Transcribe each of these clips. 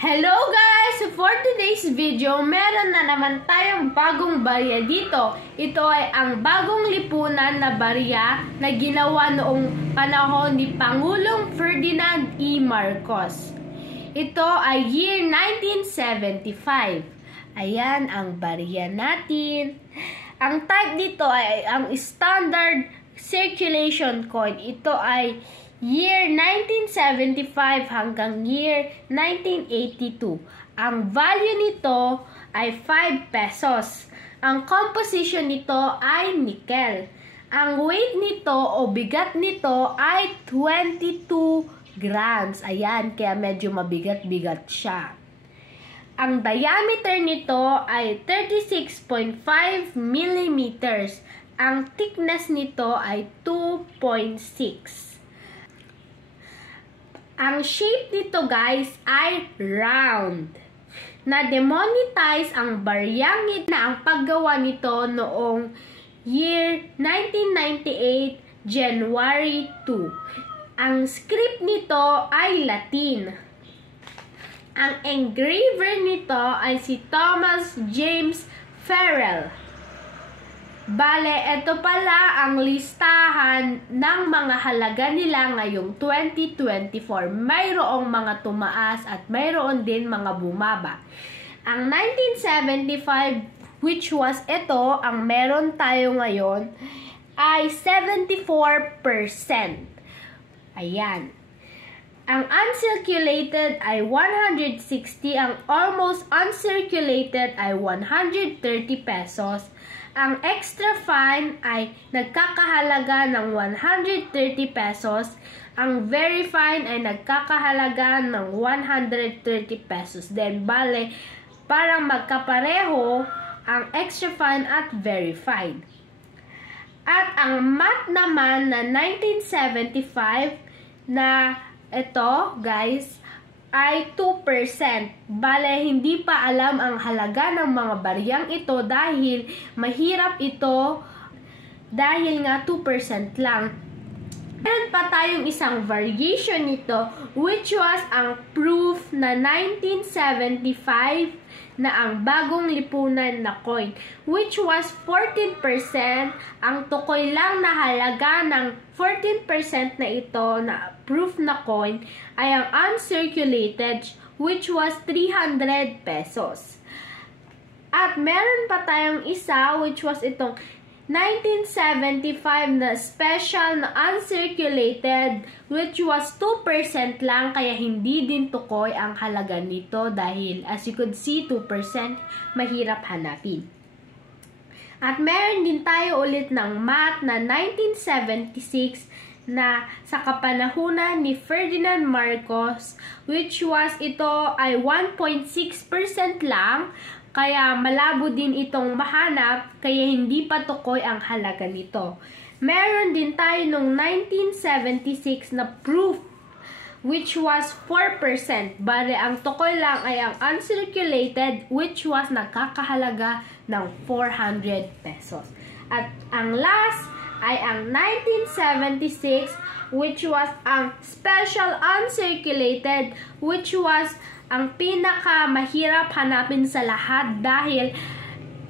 Hello guys! For today's video, meron na naman tayong bagong barya dito. Ito ay ang bagong lipunan na barya na ginawa noong panahon ni Pangulong Ferdinand E. Marcos. Ito ay year 1975. Ayan ang barya natin. Ang type dito ay ang standard circulation coin. Ito ay year 1975 hanggang year 1982. Ang value nito ay 5 pesos. Ang composition nito ay nickel. Ang weight nito o bigat nito ay 22 grams. Ayan, kaya medyo mabigat-bigat siya. Ang diameter nito ay 36.5 millimeters. Ang thickness nito ay 2.6. Ang shape nito guys ay round. Na-demonetize ang baryang ito na ang paggawa nito noong year 1998, January 2. Ang script nito ay Latin. Ang engraver nito ay si Thomas James Farrell. Bale, ito pala ang listahan ng mga halaga nila ngayong 2024. Mayroong mga tumaas at mayroon din mga bumaba. Ang 1975, which was ito, ang meron tayo ngayon, ay 74%. Ayan. Ang uncirculated ay 160. Ang almost uncirculated ay 130 pesos. Ang extra fine ay nagkakahalaga ng 130 pesos. Ang very fine ay nagkakahalaga ng 130 pesos. Then, bale, parang magkapareho ang extra fine at very fine. At ang math naman na 1975 na ito, guys, ay 2%. Bale, hindi pa alam ang halaga ng mga baryang ito dahil mahirap ito dahil nga 2% lang. Meron pa tayong isang variation nito which was ang proof na 1975 na ang bagong lipunan na coin which was 14%. Ang tukoy lang na halaga ng 14% na ito na proof na coin ay ang uncirculated which was 300 pesos. At meron pa tayong isa which was itong 1975 na special na uncirculated which was 2% lang kaya hindi din tukoy ang halaga nito dahil as you could see 2% mahirap hanapin. At meron din tayo ulit ng math na 1976 na sa kapanahunan ni Ferdinand Marcos which was ito ay 1.6% lang. Kaya malabo din itong mahanap, kaya hindi pa tukoy ang halaga nito. Meron din tayo nung 1976 na proof, which was 4%. Bale, ang tukoy lang ay ang uncirculated, which was nagkakahalaga ng 400 pesos. At ang last ay ang 1976, which was ang special uncirculated, which was ang pinaka mahirap hanapin sa lahat dahil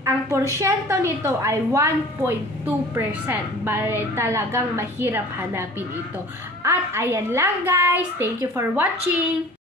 ang porsyento nito ay 1.2%. Bale, talagang mahirap hanapin ito. At ayan lang guys. Thank you for watching.